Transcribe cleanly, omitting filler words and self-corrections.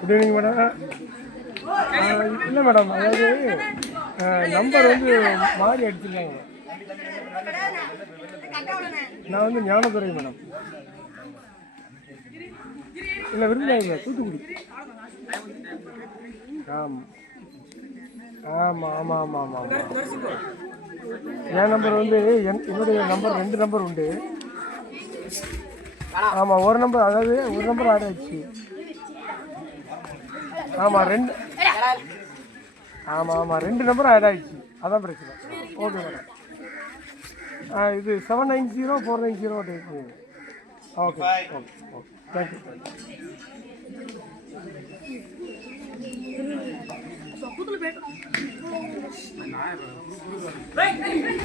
Good evening madam. இல்லை madam, அதாவது number வந்து மாறி அடிச்சிருக்காங்க. நான் வந்து ஞானதுரை மேடம். இல்லை விருதுநகர், தூத்துக்குடி. ஆமாம் ஆமாம் ஆமாம் ஆமாம் ஆமாம் ஆமாம். என் நம்பர் வந்து என்னுடைய நம்பர் 2 நம்பர் உண்டு. ஆமாம், ஒரு நம்பர், அதாவது ஒரு நம்பர் ஆட் ஆயிடுச்சு. ஆமாம் 2. ஆமாம் 2 நம்பர் ஆட் ஆயிடுச்சு, அதான் பிரச்சனை. Okay madam. இது 790-490 type. Okay okay okay, thank you. Right.